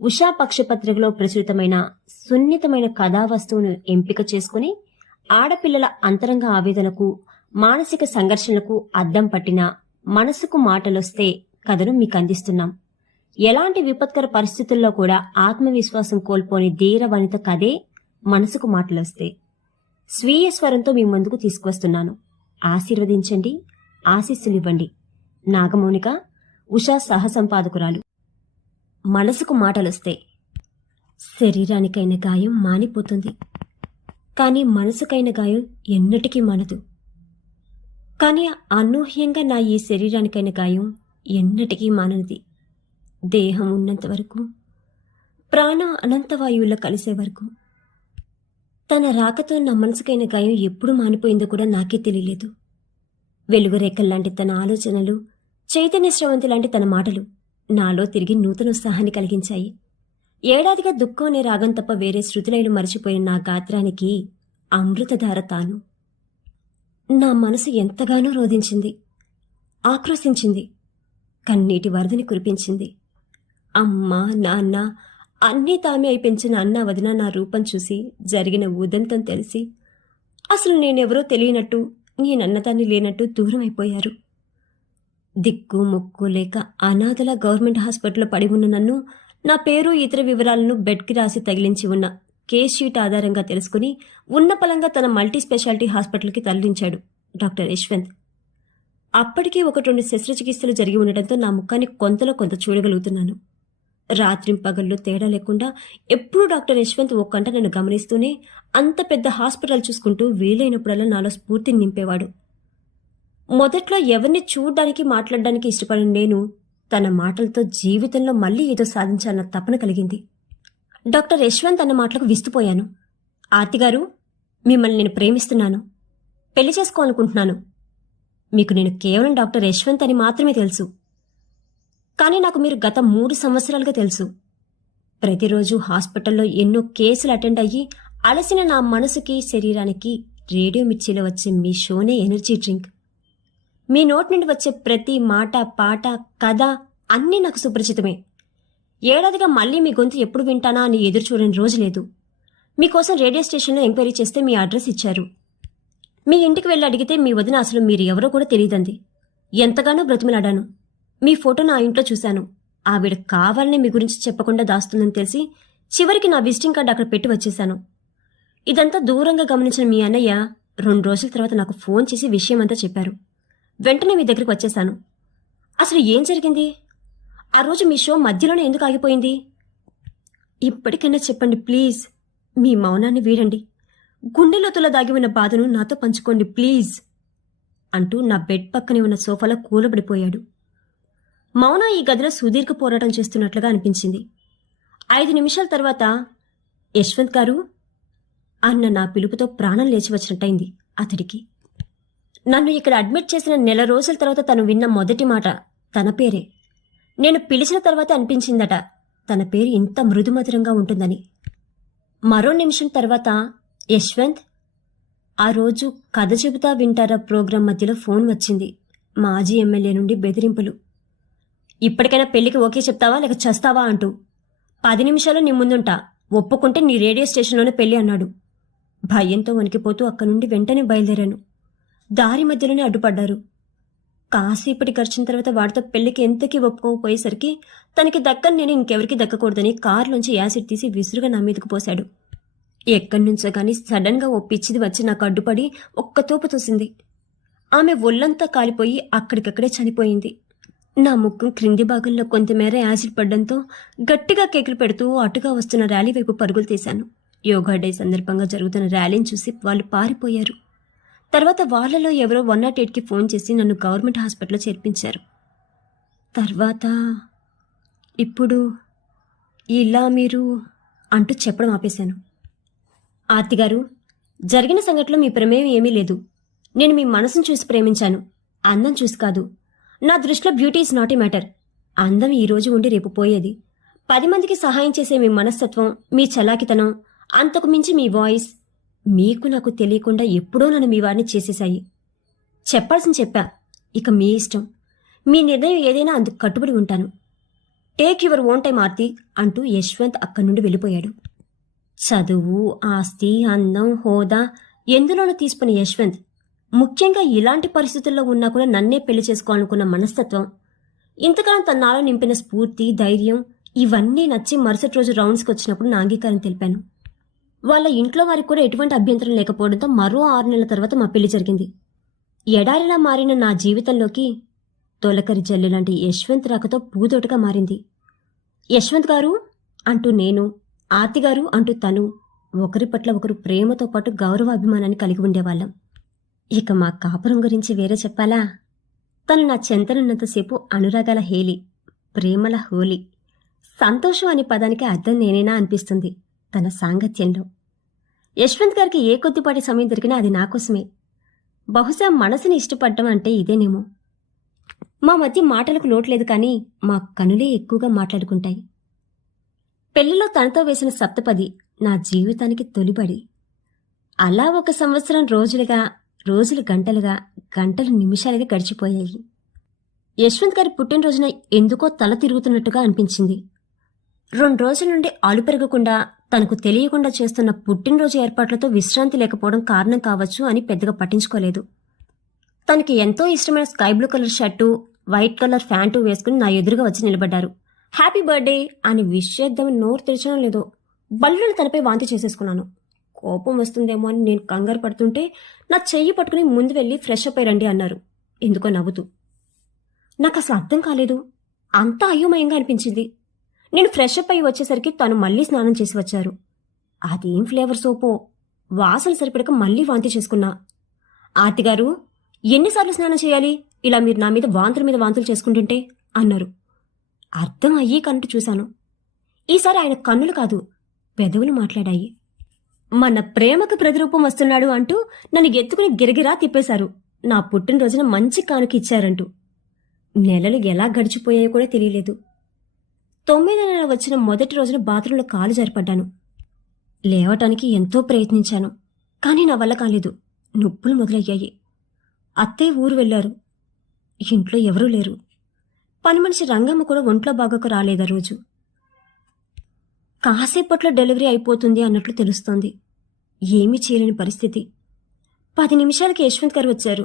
ఉషా పక్షపత్రికలో ప్రచురితమైన సున్నితమైన కథా వస్తువును ఎంపిక చేసుకుని ఆడపిల్లల అంతరంగ ఆవేదనకు మానసిక సంఘర్షణలకు అద్దం పట్టిన మనసుకు మాటలొస్తే కథను మీకు అందిస్తున్నాం. ఎలాంటి విపత్కర పరిస్థితుల్లో కూడా ఆత్మవిశ్వాసం కోల్పోని ధీర వనిత కథే మనసుకు మాటలొస్తే. స్వీయ స్వరంతో మీ ముందుకు తీసుకువస్తున్నాను. ఆశీర్వదించండి, ఆశీస్సులివ్వండి. నాగమౌనిక, ఉషా సహసంపాదకురాలు. మనసుకు మాటలొస్తే. శరీరానికైన గాయం మానిపోతుంది, కానీ మనసుకైన గాయం ఎన్నటికీ మానదు. కానీ అనూహ్యంగా నా ఈ శరీరానికైన గాయం ఎన్నటికీ మాననిది. దేహం ఉన్నంత వరకు, ప్రాణం అనంతవాయువుల్లో కలిసే వరకు. తన రాకతో నా మనసుకైన గాయం ఎప్పుడు మానిపోయిందో కూడా నాకే తెలియలేదు. వెలుగురేఖల్లాంటి తన ఆలోచనలు, చైతన్య స్రవంతి లాంటి తన మాటలు నాలో తిరిగి నూతన ఉత్సాహాన్ని కలిగించాయి. ఏడాదిగా దుఃఖం అనే రాగం తప్ప వేరే శృతిలైలు మరచిపోయిన నా గాత్రానికి అమృతధార తాను. నా మనసు ఎంతగానో రోధించింది, ఆక్రోశించింది, కన్నీటి వరదని కురిపించింది. అమ్మ, నాన్న అన్నీ తామే అయి పెంచిన అన్న వదిన నా రూపం చూసి జరిగిన ఉదంతం తెలిసి అసలు నేనెవరో తెలియనట్టు, నేనన్నదాన్ని లేనట్టు దూరం అయిపోయారు. దిక్కు మొక్కు లేక అనాథలా గవర్నమెంట్ హాస్పిటల్లో పడి ఉన్న నన్ను, నా పేరు ఇతర వివరాలను బెడ్కి రాసి తగిలించి ఉన్న కేస్ షీట్ ఆధారంగా తెలుసుకుని ఉన్న పలంగా తన మల్టీ స్పెషాలిటీ హాస్పిటల్కి తరలించాడు డాక్టర్ యశ్వంత్. అప్పటికీ 1-2 శస్త్రచికిత్సలు జరిగి ఉండటంతో నా ముఖాన్ని కొంతలో కొంత చూడగలుగుతున్నాను. రాత్రింపగళ్ళు తేడా లేకుండా ఎప్పుడూ డాక్టర్ యశ్వంత్ ఒక్కంట నన్ను గమనిస్తూనే అంత పెద్ద హాస్పిటల్ చూసుకుంటూ వీలైనప్పుడల్లా నాలో స్ఫూర్తిని నింపేవాడు. మొదట్లో ఎవరిని చూడ్డానికి మాట్లాడడానికి ఇష్టపడిన నేను తన మాటలతో జీవితంలో మళ్ళీ ఏదో సాధించాలన్న తపన కలిగింది. డాక్టర్ యశ్వంత్ అన్న మాటలకు విస్తుపోయాను. ఆర్తిగారు, మిమ్మల్ని నేను ప్రేమిస్తున్నాను, పెళ్లి చేసుకోవాలనుకుంటున్నాను. మీకు నేను కేవలం డాక్టర్ యశ్వంత్ అని మాత్రమే తెలుసు, కానీ నాకు మీరు గత 3 సంవత్సరాలుగా తెలుసు. ప్రతిరోజు హాస్పిటల్లో ఎన్నో కేసులు అటెండ్ అయ్యి అలసిన నా మనసుకి శరీరానికి రేడియో మిర్చిలో వచ్చే మీ షోనే ఎనర్జీ డ్రింక్. మీ నోటి నుండి వచ్చే ప్రతి మాట, పాట, కథ అన్నీ నాకు సుపరిచితమే. ఏడాదిగా మళ్ళీ మీ గొంతు ఎప్పుడు వింటానా అని ఎదురు చూడని రోజు లేదు. మీకోసం రేడియో స్టేషన్లో ఎంక్వైరీ చేస్తే మీ అడ్రస్ ఇచ్చారు. మీ ఇంటికి వెళ్ళి అడిగితే మీ వదిన అసలు మీరు ఎవరో కూడా తెలియదంది. ఎంతగానో బ్రతిమలాడాను. మీ ఫోటో నా ఇంట్లో చూశాను. ఆవిడ కావాలనే మీ గురించి చెప్పకుండా దాస్తుందని తెలిసి చివరికి నా విజిటింగ్ కార్డు అక్కడ పెట్టి వచ్చేశాను. ఇదంతా దూరంగా గమనించిన మీ అన్నయ్య 2 రోజుల తర్వాత నాకు ఫోన్ చేసి విషయమంతా చెప్పారు. వెంటనే మీ దగ్గరికి వచ్చేశాను. అసలు ఏం జరిగింది? ఆ రోజు మీ షో మధ్యలోనే ఎందుకు ఆగిపోయింది? ఇప్పటికైనా చెప్పండి ప్లీజ్. మీ మౌనాన్ని వీడండి. గుండెలోతులో దాగి ఉన్న బాధను నాతో పంచుకోండి ప్లీజ్ అంటూ నా బెడ్ పక్కనే ఉన్న సోఫాలో కూలబడిపోయాడు. మౌన ఈ గదిలో సుదీర్ఘ పోరాటం చేస్తున్నట్లుగా అనిపించింది. 5 నిమిషాల తర్వాత యశ్వంత్ గారు అన్న నా పిలుపుతో ప్రాణం లేచి వచ్చినట్టయింది అతడికి. నన్ను ఇక్కడ అడ్మిట్ చేసిన నెల రోజుల తర్వాత తను విన్న మొదటి మాట తన పేరే. నేను పిలిచిన తర్వాత అనిపించిందట తన పేరు ఇంత మృదుమధురంగా ఉంటుందని. మరో నిమిషం తర్వాత యశ్వంత్, ఆ రోజు కథ చెబుతా వింటారా ప్రోగ్రాం మధ్యలో ఫోన్ వచ్చింది. మాజీ ఎమ్మెల్యే నుండి బెదిరింపులు. ఇప్పటికైనా పెళ్లికి ఓకే చెప్తావా లేక చస్తావా అంటూ. 10 నిమిషాలు నీ ముందుంటా, ఒప్పుకుంటే నీ రేడియో స్టేషన్లోనే పెళ్లి అన్నాడు. భయంతో వణికిపోతూ అక్కడి నుండి వెంటనే బయలుదేరాను. దారి మధ్యలోనే అడ్డుపడ్డారు. కాసేపటి ఖర్చిన తర్వాత వాడితో పెళ్లికి ఎంతకీ ఒప్పుకోకపోయేసరికి తనకి దక్కని నేను ఇంకెవరికి దక్కకూడదని కారులోంచి యాసిడ్ తీసి విసురుగా నా మీదకు పోశాడు. ఎక్కడి నుంచో కానీ సడన్గా ఓ పిచ్చిది వచ్చి నాకు అడ్డుపడి ఒక్క తోపు తోసింది. ఆమె ఒళ్ళంతా కాలిపోయి అక్కడికక్కడే చనిపోయింది. నా ముక్కు క్రింది భాగంలో కొంతమేర యాసిడ్ పడ్డంతో గట్టిగా కేకలు పెడుతూ అటుగా వస్తున్న ర్యాలీ వైపు పరుగులు తీశాను. యోగా డే సందర్భంగా జరుగుతున్న ర్యాలీని చూసి వాళ్ళు పారిపోయారు. తర్వాత వాళ్లలో ఎవరో 108కి ఫోన్ చేసి నన్ను గవర్నమెంట్ హాస్పిటల్లో చేర్పించారు. తర్వాత ఇప్పుడు ఇలా మీరు అంటూ చెప్పడం ఆపేశాను. ఆర్తిగారు, జరిగిన సంఘటనలో మీ ప్రమేయం ఏమీ లేదు. నేను మీ మనసును చూసి ప్రేమించాను, అందం చూసి కాదు. నా దృష్టిలో beauty is not a matter. అందం ఈరోజు ఉండి రేపు పోయేది. 10 మందికి సహాయం చేసే మీ మనస్తత్వం, మీ చలాకితనం, అంతకు మించి మీ వాయిస్, మీకు నాకు తెలియకుండా ఎప్పుడో నన్ను మీ వారిని చేసేశాయి. చెప్పాల్సింది చెప్పా, ఇక మీ ఇష్టం. మీ నిర్ణయం ఏదైనా అందుకు కట్టుబడి ఉంటాను. Take your own time Aarti అంటూ యశ్వంత్ అక్కడి నుండి వెళ్ళిపోయాడు. చదువు, ఆస్తి, అందం, హోదా ఎందులోనూ తీసుకున్న యశ్వంత్ ముఖ్యంగా ఇలాంటి పరిస్థితుల్లో ఉన్నా కూడా నన్నే పెళ్లి చేసుకోవాలనుకున్న మనస్తత్వం, ఇంతకాలం తన నాలో నింపిన స్ఫూర్తి, ధైర్యం ఇవన్నీ నచ్చి మరుసటి రోజు రౌండ్స్కి వచ్చినప్పుడు నా అంగీకారం తెలిపాను. వాళ్ళ ఇంట్లో వారికి కూడా ఎటువంటి అభ్యంతరం లేకపోవడంతో మరో 6 నెలల తర్వాత మా పెళ్లి జరిగింది. ఎడారిలా మారిన నా జీవితంలోకి తొలకరి జల్లి లాంటి యశ్వంత్ రాకతో పూదోటగా మారింది. యశ్వంత్ గారు అంటూ నేను, ఆర్తి గారు అంటూ తను ఒకరి పట్ల ఒకరు ప్రేమతో పాటు గౌరవాభిమానాన్ని కలిగి ఉండేవాళ్ళం. ఇక మా కాపురం గురించి వేరే చెప్పాలా? తను నా చెంతనున్నంతసేపు అనురాగాల హేలి, ప్రేమల హోలీ. సంతోషం అనే పదానికి అర్థం నేనేనా అనిపిస్తుంది తన సాంగత్యంలో. యశ్వంత్ గారికి ఏ కొద్దిపాటి సమయం దొరికినా అది నాకోసమే. బహుశా మనసుని ఇష్టపడ్డం అంటే ఇదేనేమో. మా మధ్య మాటలకు లోట్లేదు, కానీ మా కనులే ఎక్కువగా మాట్లాడుకుంటాయి. పెళ్లిలో తనతో వేసిన సప్తపది నా జీవితానికి తొలిబడి. అలా 1 సంవత్సరం రోజులుగా, రోజులు గంటలుగా, గంటలు నిమిషాలుగా గడిచిపోయాయి. యశ్వంత్ గారి పుట్టినరోజున ఎందుకో తల తిరుగుతున్నట్టుగా అనిపించింది. 2 రోజుల నుండి ఆలు పెరగకుండా, తనకు తెలియకుండా చేస్తున్న పుట్టినరోజు ఏర్పాట్లతో విశ్రాంతి లేకపోవడం కారణం కావచ్చు అని పెద్దగా పట్టించుకోలేదు. తనకి ఎంతో ఇష్టమైన sky blue colour shirt, white colour pant వేసుకుని నా ఎదురుగా వచ్చి నిలబడ్డారు. హ్యాపీ బర్త్డే అని విష్ చేద్దామని నోరు తెరచడం లేదో బల్లును తనపై వాంతి చేసేసుకున్నాను. కోపం వస్తుందేమో అని నేను కంగారు పడుతుంటే నా చెయ్యి పట్టుకుని ముందు వెళ్ళి ఫ్రెష్ అప్ అయ్యండి అన్నారు, ఎందుకో నవ్వుతూ. నాకు అసలు అర్థం కాలేదు. అంతా అయోమయంగా అనిపించింది. నేను ఫ్రెష్ అప్ అయ్యి వచ్చేసరికి తను మళ్లీ స్నానం చేసి వచ్చారు. అదేం ఫ్లేవర్ సోపో, వాసన సరిపడక మళ్లీ వాంతి చేసుకున్నా. ఆర్తిగారు, ఎన్నిసార్లు స్నానం చేయాలి? ఇలా మీరు నా మీద వాంతులు చేసుకుంటుంటే అన్నారు. అర్థం అయ్యి కన్నట్టు చూశాను. ఈసారి ఆయన కన్నులు కాదు, పెదవులు మాట్లాడాయి. మన ప్రేమకు ప్రతిరూపం వస్తున్నాడు అంటూ నన్ను ఎత్తుకుని గిరగిరా తిప్పేశారు. నా పుట్టినరోజున మంచి కానుక ఇచ్చారంటూ. నెలలు ఎలా గడిచిపోయాయో కూడా తెలియలేదు. 9వ నెల వచ్చిన మొదటి రోజున బాత్రూంలో కాలు జారిపడ్డాను. లేవటానికి ఎంతో ప్రయత్నించాను, కానీ నా వల్ల కాలేదు. నొప్పులు మొదలయ్యాయి. అత్తయ్య ఊరు వెళ్లారు. ఇంట్లో ఎవరూ లేరు. పని మనిషి రంగమ్మ కూడా ఒంట్లో బాగోక రాలేదా రోజు. కాసేపట్లో డెలివరీ అయిపోతుంది అన్నట్లు తెలుస్తోంది. ఏమీ చేయలేని పరిస్థితి. 10 నిమిషాలకి యశ్వంత్ గారు వచ్చారు.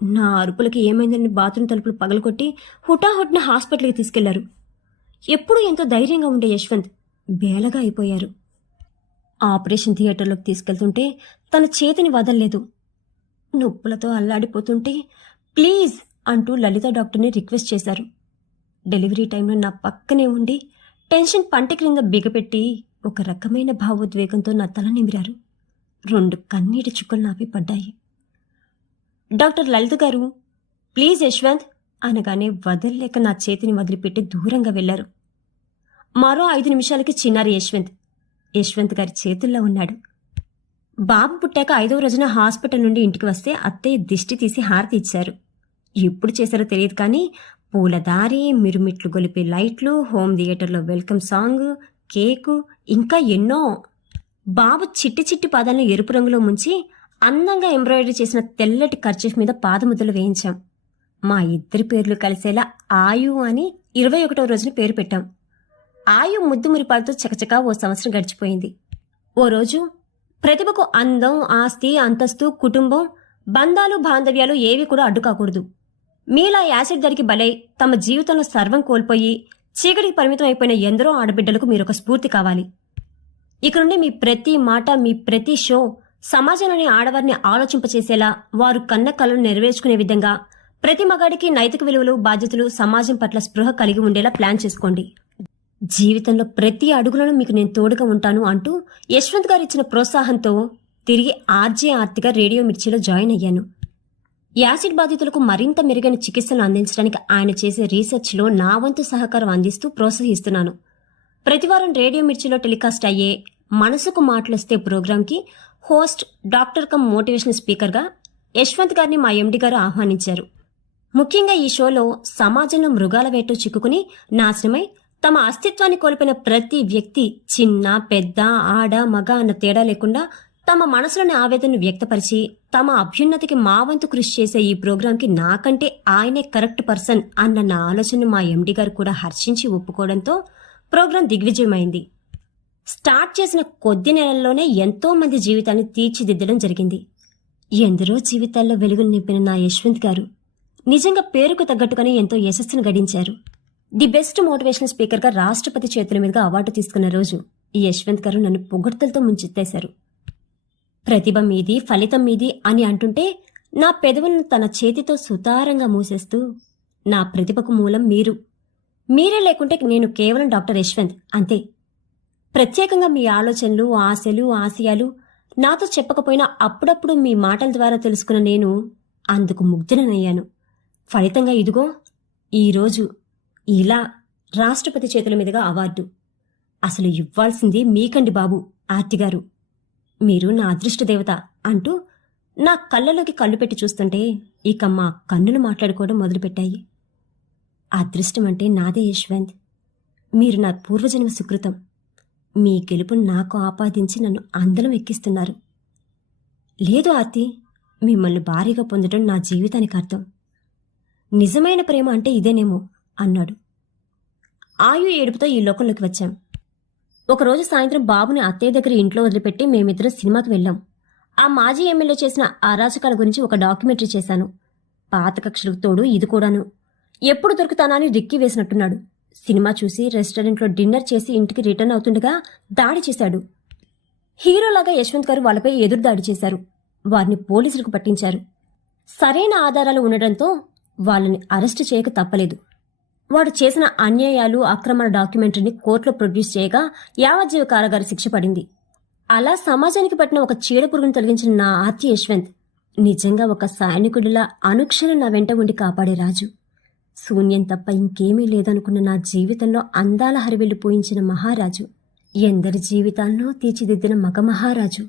నా అరుపులకి ఏమైందని బాత్రూమ్ తలుపులు పగలగొట్టి హుటాహుటిన హాస్పిటల్కి తీసుకెళ్లారు. ఎప్పుడూ ఎంతో ధైర్యంగా ఉండే యశ్వంత్ బేలగా అయిపోయారు. ఆపరేషన్ థియేటర్లోకి తీసుకెళ్తుంటే తన చేతిని వదల్లేదు. నొప్పులతో అల్లాడిపోతుంటే ప్లీజ్ అంటూ లలిత డాక్టర్ని రిక్వెస్ట్ చేశారు. డెలివరీ టైంలో నా పక్కనే ఉండి టెన్షన్ పంట క్రింద బిగపెట్టి ఒక రకమైన భావోద్వేగంతో నా తల నిమిరారు. 2 కన్నీటి చుక్కలు నాపై పడ్డాయి. డాక్టర్ లలిత గారు, ప్లీజ్ యశ్వంత్ అనగానే వదల్లేక నా చేతిని వదిలిపెట్టి దూరంగా వెళ్లారు. మరో 5 నిమిషాలకి చిన్నారి యశ్వంత్ గారి చేతుల్లో ఉన్నాడు. బాబు పుట్టాక 5వ రోజున హాస్పిటల్ నుండి ఇంటికి వస్తే అత్తయ్య దిష్టి తీసి హారతి ఇచ్చారు. ఎప్పుడు చేశారో తెలియదు, కానీ పూలదారి, మిరుమిట్లు గొలిపే లైట్లు, హోమ్ థియేటర్లో వెల్కమ్ సాంగ్, కేకు, ఇంకా ఎన్నో. బాబు చిట్టి చిట్టి పాదాలను ఎరుపు రంగులో ముంచి అందంగా ఎంబ్రాయిడరీ చేసిన తెల్లటి కర్చీఫ్ మీద పాదముద్రలు వేయించాం. మా ఇద్దరి పేర్లు కలిసేలా ఆయు అని 21వ రోజున పేరు పెట్టాం. ఆయు ముద్దు మురిపాలతో చకచకా ఓ సంవత్సరం గడిచిపోయింది. ఓ రోజు ప్రతిభకు అందం, ఆస్తి, అంతస్తు, కుటుంబం, బంధాలు, బాంధవ్యాలు ఏవి కూడా అడ్డు కాకూడదు. మీలా యాసిడ్ దరికి బలై తమ జీవితంలో సర్వం కోల్పోయి చీకటికి పరిమితం అయిపోయిన ఎందరో ఆడబిడ్డలకు మీరొక స్ఫూర్తి కావాలి. ఇక నుండి మీ ప్రతి మాట, మీ ప్రతి షో సమాజంలోని ఆడవారిని ఆలోచింపచేసేలా, వారు కన్న కలను నెరవేర్చుకునే విధంగా, ప్రతి మగాడికి నైతిక విలువలు, బాధ్యతలు, సమాజం పట్ల స్పృహ కలిగి ఉండేలా ప్లాన్ చేసుకోండి. జీవితంలో ప్రతి అడుగులను మీకు నేను తోడుగా ఉంటాను అంటూ యశ్వంత్ గారు ఇచ్చిన ప్రోత్సాహంతో తిరిగి ఆర్జే ఆర్తిగా రేడియో మిర్చిలో జాయిన్ అయ్యాను. యాసిడ్ బాధితులకు మరింత మెరుగైన చికిత్సలు అందించడానికి ఆయన చేసే రీసెర్చ్లో నా వంతు సహకారం అందిస్తూ ప్రోత్సహిస్తున్నాను. ప్రతివారం రేడియో మిర్చిలో టెలికాస్ట్ అయ్యే మనసుకు మాటలొస్తే ప్రోగ్రాంకి హోస్ట్, డాక్టర్ కమ్ మోటివేషనల్ స్పీకర్గా యశ్వంత్ గారిని మా ఎండి గారు ఆహ్వానించారు. ముఖ్యంగా ఈ షోలో సమాజంలో మృగాల వేటో చిక్కుకుని నాశనమై తమ అస్తిత్వాన్ని కోల్పోయిన ప్రతి వ్యక్తి, చిన్న, పెద్ద, ఆడ, మగ అన్న తేడా లేకుండా తమ మనసులోని ఆవేదనను వ్యక్తపరిచి తమ అభ్యున్నతికి మా వంతు కృషి చేసే ఈ ప్రోగ్రాంకి నాకంటే ఆయనే కరెక్ట్ పర్సన్ అన్న నా ఆలోచనను మా ఎండి గారు కూడా హర్షించి ఒప్పుకోవడంతో ప్రోగ్రాం దిగ్విజయమైంది. స్టార్ట్ చేసిన కొద్ది నెలల్లోనే ఎంతో మంది జీవితాన్ని తీర్చిదిద్దడం జరిగింది. ఎందరో జీవితాల్లో వెలుగులు నింపిన నా యశ్వంత్ గారు నిజంగా పేరుకు తగ్గట్టుగానే ఎంతో యశస్సును గడించారు. ది బెస్ట్ మోటివేషనల్ స్పీకర్గా రాష్ట్రపతి చేతుల మీదుగా అవార్డు తీసుకున్న రోజు ఈ యశ్వంత్ గారు నన్ను పొగడ్తలతో ముంచెత్తేశారు. ప్రతిభ మీది, ఫలితం మీది అని అంటుంటే నా పెదవులను తన చేతితో సుతారంగా మూసేస్తూ, నా ప్రతిభకు మూలం మీరే లేకుంటే నేను కేవలం డాక్టర్ యశ్వంత్ అంతే. ప్రత్యేకంగా మీ ఆలోచనలు, ఆశలు, ఆశయాలు నాతో చెప్పకపోయినా అప్పుడప్పుడు మీ మాటల ద్వారా తెలుసుకున్న నేను అందుకు ముగ్ధునయ్యాను. ఫలితంగా ఇదిగో ఈరోజు ఇలా రాష్ట్రపతి చేతుల మీదుగా అవార్డు. అసలు ఇవ్వాల్సింది మీకండి బాబు ఆర్తిగారు, మీరు నా అదృష్ట దేవత అంటూ నా కళ్ళలోకి కళ్ళు పెట్టి చూస్తుంటే ఇక మా కన్నులు మాట్లాడుకోవడం మొదలుపెట్టాయి. అదృష్టం అంటే నాదే యశ్వంత్, మీరు నా పూర్వజన్మ సుకృతం. మీ గెలుపును నాకు ఆపాదించి నన్ను అందలం ఎక్కిస్తున్నారు. లేదు ఆర్తి, మిమ్మల్ని భారీగా పొందడం నా జీవితానికి అర్థం. నిజమైన ప్రేమ అంటే ఇదేనేమో అన్నాడు. ఆయు ఏడుపుతో ఈ లోకంలోకి వచ్చాం. ఒకరోజు సాయంత్రం బాబుని అత్తయ్య దగ్గర ఇంట్లో వదిలిపెట్టి మేమిద్దరం సినిమాకి వెళ్ళాం. ఆ మాజీ ఎమ్మెల్యే చేసిన అరాచకాల గురించి ఒక డాక్యుమెంటరీ చేశాను. పాత కక్షలకు తోడు ఇది కూడాను. ఎప్పుడు దొరుకుతానా అని రిక్కి వేసినట్టున్నాడు. సినిమా చూసి రెస్టారెంట్లో డిన్నర్ చేసి ఇంటికి రిటర్న్ అవుతుండగా దాడి చేశాడు. హీరోలాగా యశ్వంత్ గారు వాళ్ళపై ఎదురు దాడి చేశారు. వారిని పోలీసులకు పట్టించారు. సరైన ఆధారాలు ఉండడంతో వాళ్ళని అరెస్టు చేయక తప్పలేదు. వాడు చేసిన అన్యాయాలు, అక్రమాల డాక్యుమెంటరీని కోర్టులో ప్రొడ్యూస్ చేయగా యావజ్జీవ కారాగార శిక్ష పడింది. అలా సమాజానికి పట్టిన ఒక చీడపురుగును తొలగించిన నా ఆర్తి యశ్వంత్ నిజంగా ఒక సైనికుడిలా అనుక్షణం నా వెంట ఉండి కాపాడే రాజు. శూన్యం తప్ప ఇంకేమీ లేదనుకున్న నా జీవితంలో అందాల హరివెళ్లి పోయించిన మహారాజు. ఎందరి జీవితాల్లో తీర్చిదిద్దిన మగ మహారాజు.